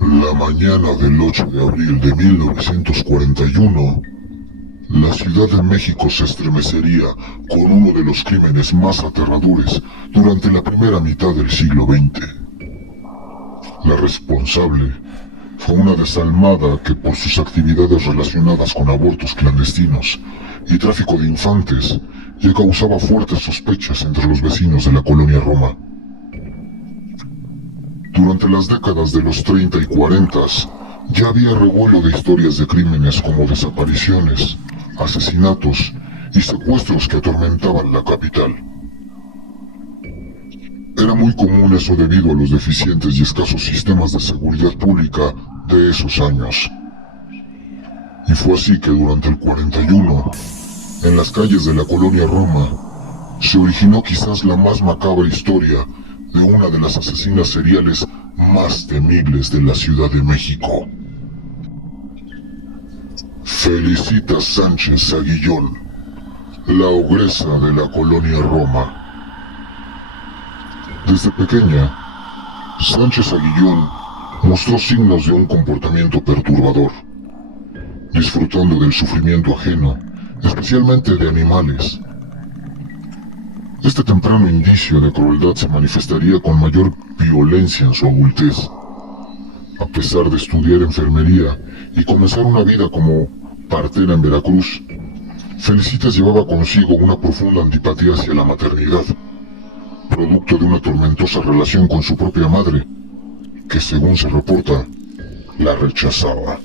La mañana del 8 de abril de 1941, la Ciudad de México se estremecería con uno de los crímenes más aterradores durante la primera mitad del siglo XX. La responsable fue una desalmada que por sus actividades relacionadas con abortos clandestinos y tráfico de infantes ya causaba fuertes sospechas entre los vecinos de la colonia Roma. Durante las décadas de los 30 y 40 ya había revuelo de historias de crímenes como desapariciones, asesinatos y secuestros que atormentaban la capital. Era muy común eso debido a los deficientes y escasos sistemas de seguridad pública de esos años. Y fue así que durante el 41, en las calles de la colonia Roma, se originó quizás la más macabra historia de una de las asesinas seriales más temibles de la Ciudad de México. Felicita Sánchez Aguillón, la ogresa de la colonia Roma. Desde pequeña, Sánchez Aguillón mostró signos de un comportamiento perturbador, disfrutando del sufrimiento ajeno, especialmente de animales. Este temprano indicio de crueldad se manifestaría con mayor violencia en su adultez. A pesar de estudiar enfermería y comenzar una vida como partera en Veracruz, Felicitas llevaba consigo una profunda antipatía hacia la maternidad, producto de una tormentosa relación con su propia madre, que según se reporta, la rechazaba.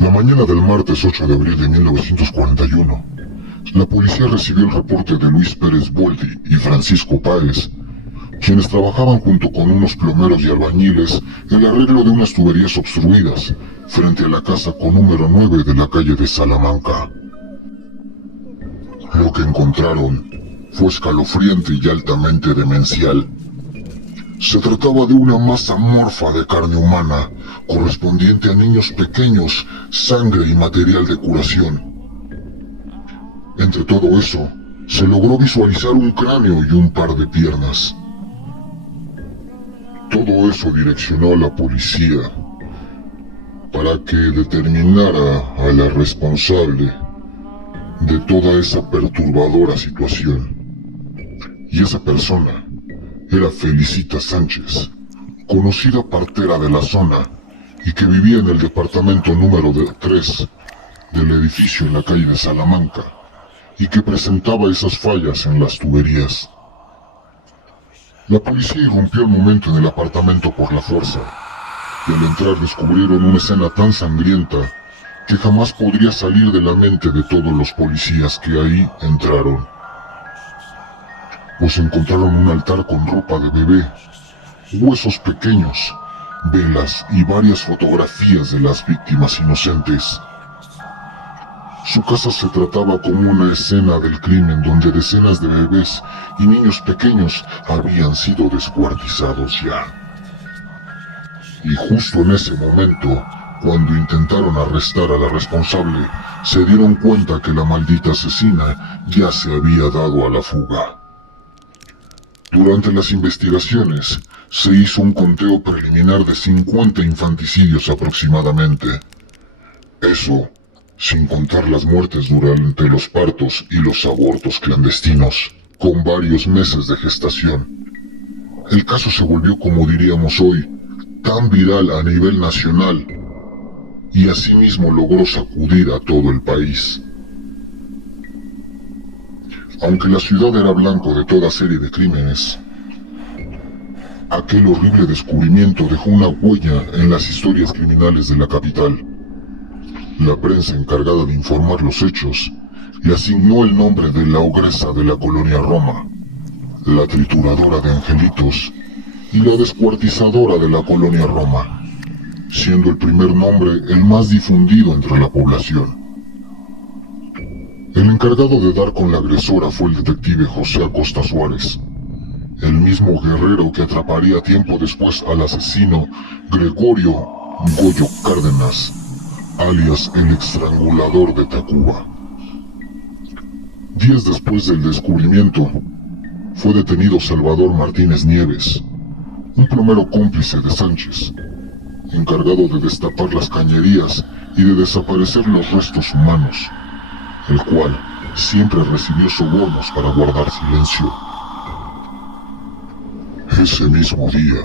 La mañana del martes 8 de abril de 1941, la policía recibió el reporte de Luis Pérez Boldi y Francisco Páez, quienes trabajaban junto con unos plomeros y albañiles en el arreglo de unas tuberías obstruidas frente a la casa con número 9 de la calle de Salamanca. Lo que encontraron fue escalofriante y altamente demencial. Se trataba de una masa amorfa de carne humana, correspondiente a niños pequeños, sangre y material de curación. Entre todo eso, se logró visualizar un cráneo y un par de piernas. Todo eso direccionó a la policía para que determinara a la responsable de toda esa perturbadora situación. Y esa persona era Felicita Sánchez, conocida partera de la zona y que vivía en el departamento número 3 del edificio en la calle de Salamanca y que presentaba esas fallas en las tuberías. La policía irrumpió al momento en el apartamento por la fuerza, y al entrar descubrieron una escena tan sangrienta que jamás podría salir de la mente de todos los policías que ahí entraron. Pues encontraron un altar con ropa de bebé, huesos pequeños, velas y varias fotografías de las víctimas inocentes. Su casa se trataba como una escena del crimen donde decenas de bebés y niños pequeños habían sido descuartizados ya. Y justo en ese momento, cuando intentaron arrestar a la responsable, se dieron cuenta que la maldita asesina ya se había dado a la fuga. Durante las investigaciones, se hizo un conteo preliminar de 50 infanticidios aproximadamente. Eso, sin contar las muertes durante los partos y los abortos clandestinos, con varios meses de gestación. El caso se volvió, como diríamos hoy, tan viral a nivel nacional, y asimismo logró sacudir a todo el país. Aunque la ciudad era blanco de toda serie de crímenes, aquel horrible descubrimiento dejó una huella en las historias criminales de la capital. La prensa encargada de informar los hechos le asignó el nombre de la ogresa de la colonia Roma, la trituradora de angelitos y la descuartizadora de la colonia Roma, siendo el primer nombre el más difundido entre la población. El encargado de dar con la agresora fue el detective José Acosta Suárez, el mismo guerrero que atraparía tiempo después al asesino Gregorio Goyo Cárdenas, alias el estrangulador de Tacuba. Días después del descubrimiento, fue detenido Salvador Martínez Nieves, un plomero cómplice de Sánchez, encargado de destapar las cañerías y de desaparecer los restos humanos, el cual siempre recibió sobornos para guardar silencio. Ese mismo día,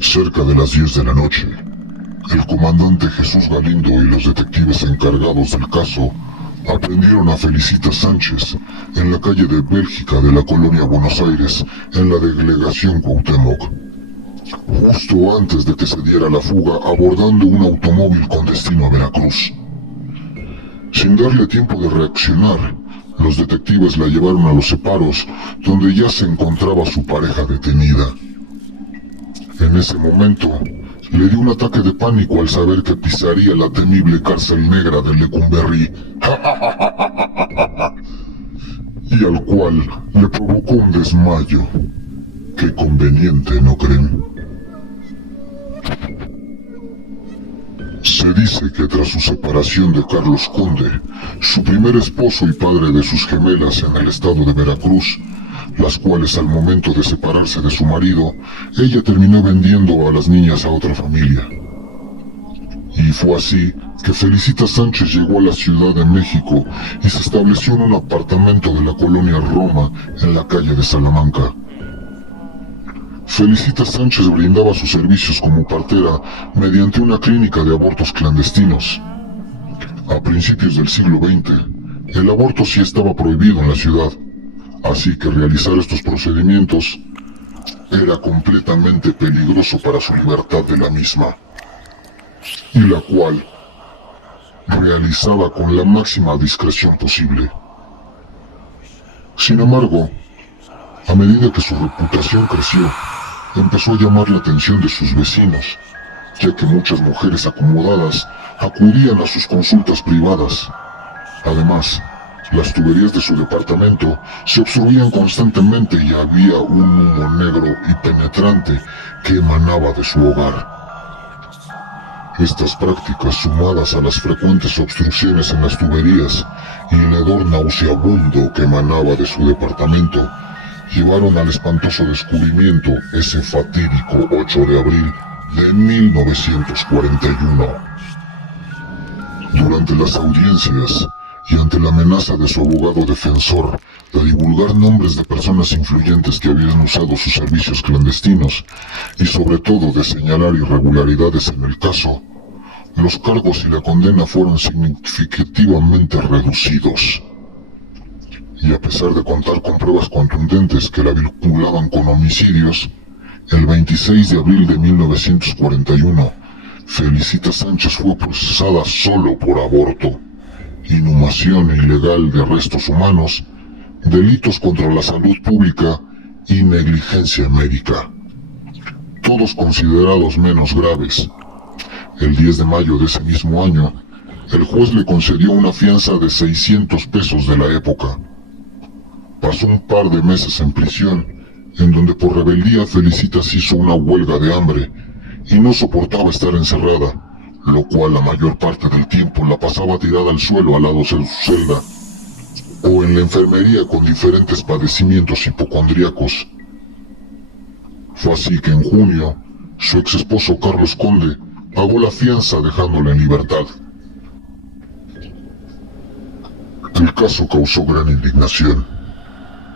cerca de las 10 de la noche, el comandante Jesús Galindo y los detectives encargados del caso aprendieron a Felicita Sánchez en la calle de Bélgica de la colonia Buenos Aires, en la delegación Cuauhtémoc, justo antes de que se diera la fuga abordando un automóvil con destino a Veracruz. Sin darle tiempo de reaccionar, los detectives la llevaron a los separos, donde ya se encontraba su pareja detenida. En ese momento, le dio un ataque de pánico al saber que pisaría la temible cárcel negra de Lecumberri, y al cual le provocó un desmayo. Qué conveniente, ¿no creen? Se dice que tras su separación de Carlos Conde, su primer esposo y padre de sus gemelas en el estado de Veracruz, las cuales al momento de separarse de su marido, ella terminó vendiendo a las niñas a otra familia. Y fue así que Felicita Sánchez llegó a la Ciudad de México y se estableció en un apartamento de la colonia Roma en la calle de Salamanca. Felicita Sánchez brindaba sus servicios como partera mediante una clínica de abortos clandestinos. A principios del siglo XX, el aborto sí estaba prohibido en la ciudad, así que realizar estos procedimientos era completamente peligroso para su libertad de la misma, y la cual realizaba con la máxima discreción posible. Sin embargo, a medida que su reputación creció, empezó a llamar la atención de sus vecinos, ya que muchas mujeres acomodadas acudían a sus consultas privadas. Además, las tuberías de su departamento se obstruían constantemente y había un humo negro y penetrante que emanaba de su hogar. Estas prácticas, sumadas a las frecuentes obstrucciones en las tuberías y el hedor nauseabundo que emanaba de su departamento, llevaron al espantoso descubrimiento ese fatídico 8 de abril de 1941. Durante las audiencias y ante la amenaza de su abogado defensor de divulgar nombres de personas influyentes que habían usado sus servicios clandestinos y sobre todo de señalar irregularidades en el caso, los cargos y la condena fueron significativamente reducidos. Y a pesar de contar con pruebas contundentes que la vinculaban con homicidios, el 26 de abril de 1941, Felicita Sánchez fue procesada solo por aborto, inhumación ilegal de restos humanos, delitos contra la salud pública y negligencia médica, todos considerados menos graves. El 10 de mayo de ese mismo año, el juez le concedió una fianza de 600 pesos de la época. Pasó un par de meses en prisión, en donde por rebeldía Felicita se hizo una huelga de hambre y no soportaba estar encerrada, lo cual la mayor parte del tiempo la pasaba tirada al suelo al lado de su celda, o en la enfermería con diferentes padecimientos hipocondríacos. Fue así que en junio, su ex esposo Carlos Conde pagó la fianza dejándola en libertad. El caso causó gran indignación,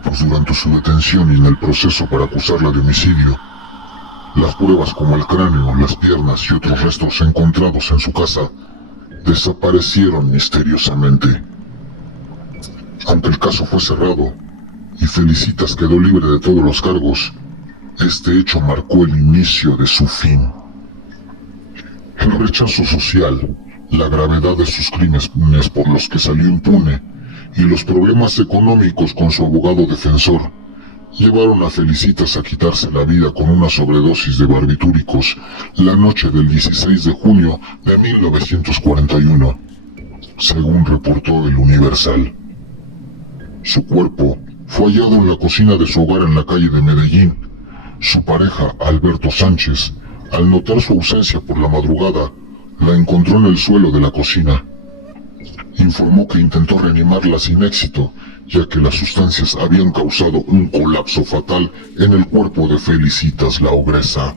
pues durante su detención y en el proceso para acusarla de homicidio, las pruebas como el cráneo, las piernas y otros restos encontrados en su casa desaparecieron misteriosamente. Aunque el caso fue cerrado y Felicitas quedó libre de todos los cargos, este hecho marcó el inicio de su fin. El rechazo social, la gravedad de sus crímenes por los que salió impune y los problemas económicos con su abogado defensor llevaron a Felicitas a quitarse la vida con una sobredosis de barbitúricos la noche del 16 de junio de 1941, según reportó el Universal. Su cuerpo fue hallado en la cocina de su hogar en la calle de Medellín. Su pareja, Alberto Sánchez, al notar su ausencia por la madrugada, la encontró en el suelo de la cocina. informó que intentó reanimarla sin éxito, ya que las sustancias habían causado un colapso fatal en el cuerpo de Felicitas la ogresa.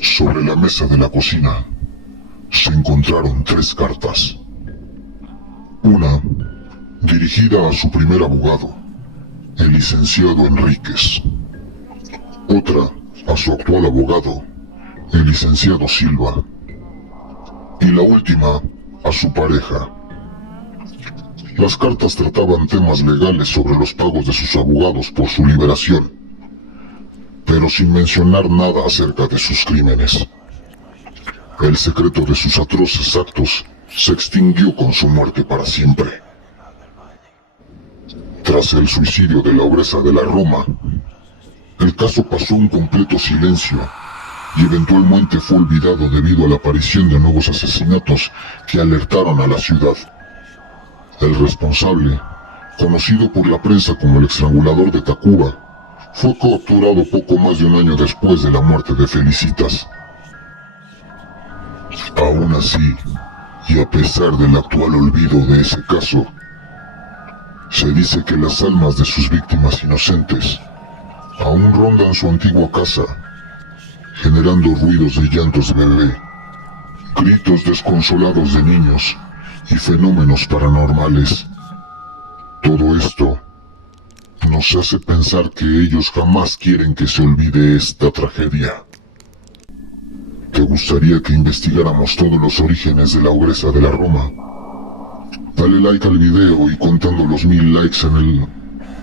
Sobre la mesa de la cocina se encontraron 3 cartas. Una, dirigida a su primer abogado, el licenciado Enríquez. Otra, a su actual abogado, el licenciado Silva. Y la última, a su pareja. Las cartas trataban temas legales sobre los pagos de sus abogados por su liberación, pero sin mencionar nada acerca de sus crímenes. El secreto de sus atroces actos se extinguió con su muerte para siempre. Tras el suicidio de la ogresa de la Roma, el caso pasó un completo silencio y eventualmente fue olvidado debido a la aparición de nuevos asesinatos que alertaron a la ciudad. El responsable, conocido por la prensa como el estrangulador de Tacuba, fue capturado poco más de un año después de la muerte de Felicitas. Aún así, y a pesar del actual olvido de ese caso, se dice que las almas de sus víctimas inocentes aún rondan su antigua casa, generando ruidos de llantos de bebé, gritos desconsolados de niños y fenómenos paranormales. Todo esto nos hace pensar que ellos jamás quieren que se olvide esta tragedia. ¿Te gustaría que investigáramos todos los orígenes de la ogresa de la Roma? Dale like al video y contando los 1000 likes en él,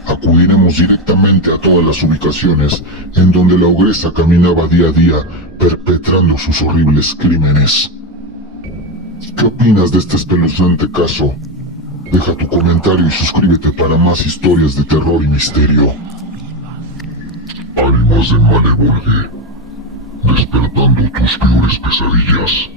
acudiremos directamente a todas las ubicaciones en donde la ogresa caminaba día a día perpetrando sus horribles crímenes. ¿Qué opinas de este espeluznante caso? Deja tu comentario y suscríbete para más historias de terror y misterio. Ánimas de Malevolge, despertando tus peores pesadillas.